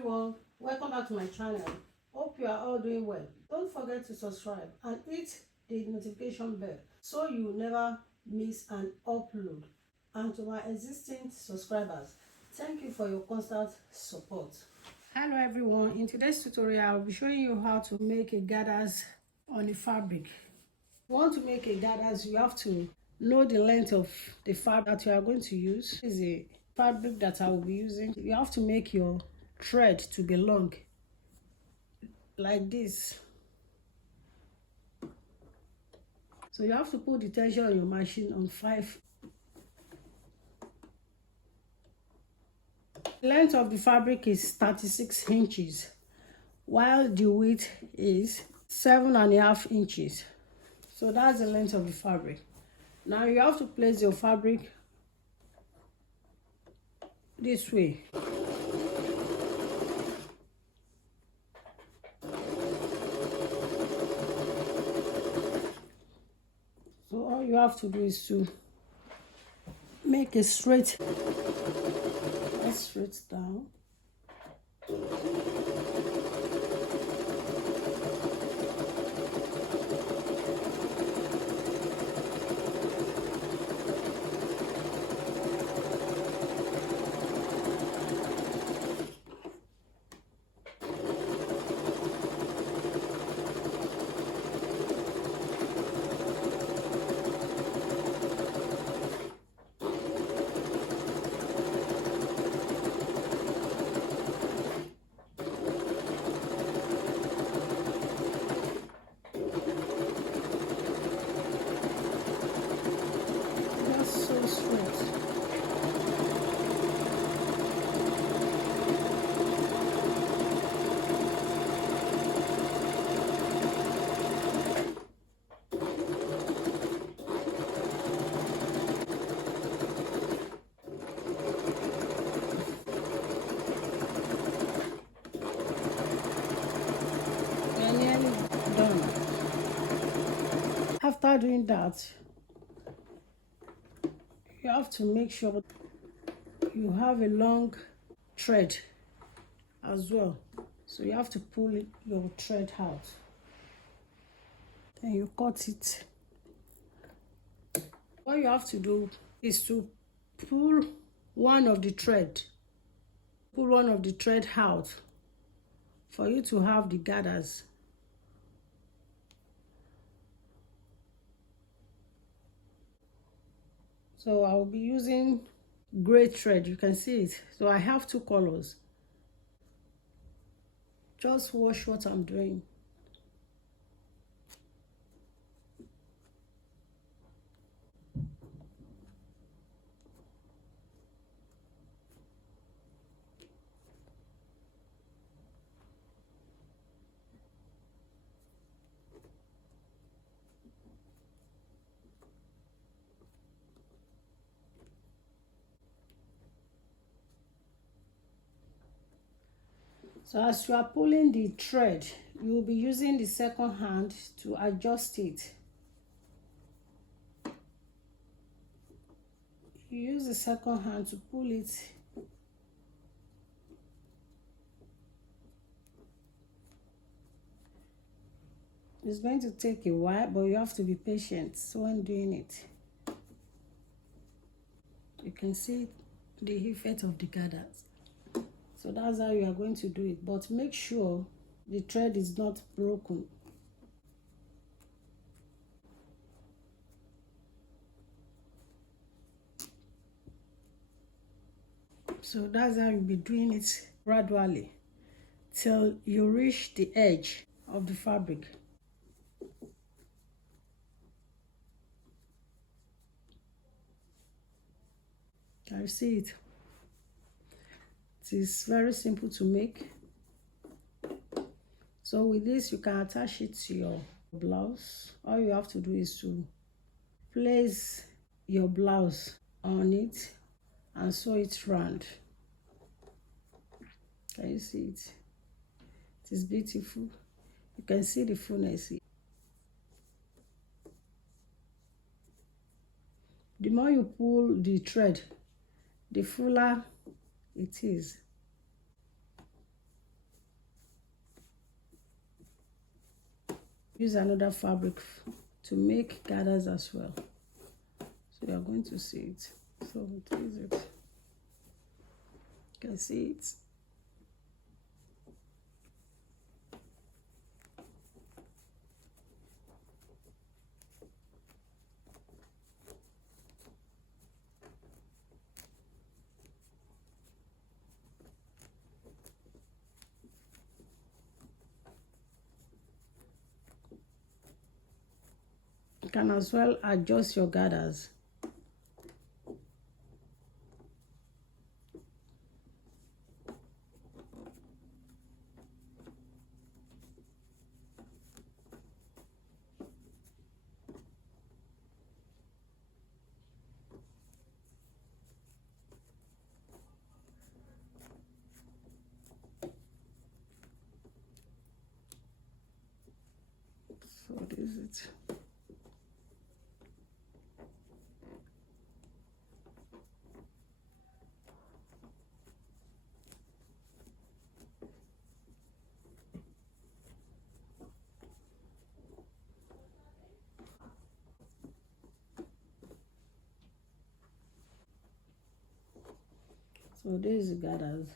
everyone, welcome back to my channel. Hope you are all doing well. Don't forget to subscribe and hit the notification bell so you never miss an upload. And to my existing subscribers, thank you for your constant support. Hello everyone, in today's tutorial I'll be showing you how to make a gathers on a fabric. If you want to make a gathers, you have to know the length of the fabric that you are going to use. This is a fabric that I will be using. You have to make your thread to be long like this. So you have to put the tension on your machine on 5. The length of the fabric is 36 inches while the width is 7.5 inches. So that's the length of the fabric. Now you have to place your fabric this way. So all you have to do is to make a straight down. After doing that, you have to make sure you have a long thread as well. So you have to pull your thread out. Then you cut it. What you have to do is to pull one of the thread out for you to have the gathers. So I will be using gray thread, you can see it. So I have 2 colors. Just watch what I'm doing. So as you are pulling the thread, you will be using the second hand to adjust it. You use the second hand to pull it. It's going to take a while, but you have to be patient when doing it. You can see the effect of the gathers. So that's how you are going to do it, but make sure the thread is not broken. So that's how you'll be doing it gradually till you reach the edge of the fabric. Can you see it? It is very simple to make. So with this, you can attach it to your blouse. All you have to do is to place your blouse on it and sew it round. Can you see it? It is beautiful. You can see the fullness here. The more you pull the thread, the fuller it is. use another fabric to make gathers as well. So you are going to see it. So this is it. You can see it. You can as well adjust your gathers. So this is it. So this is gathers.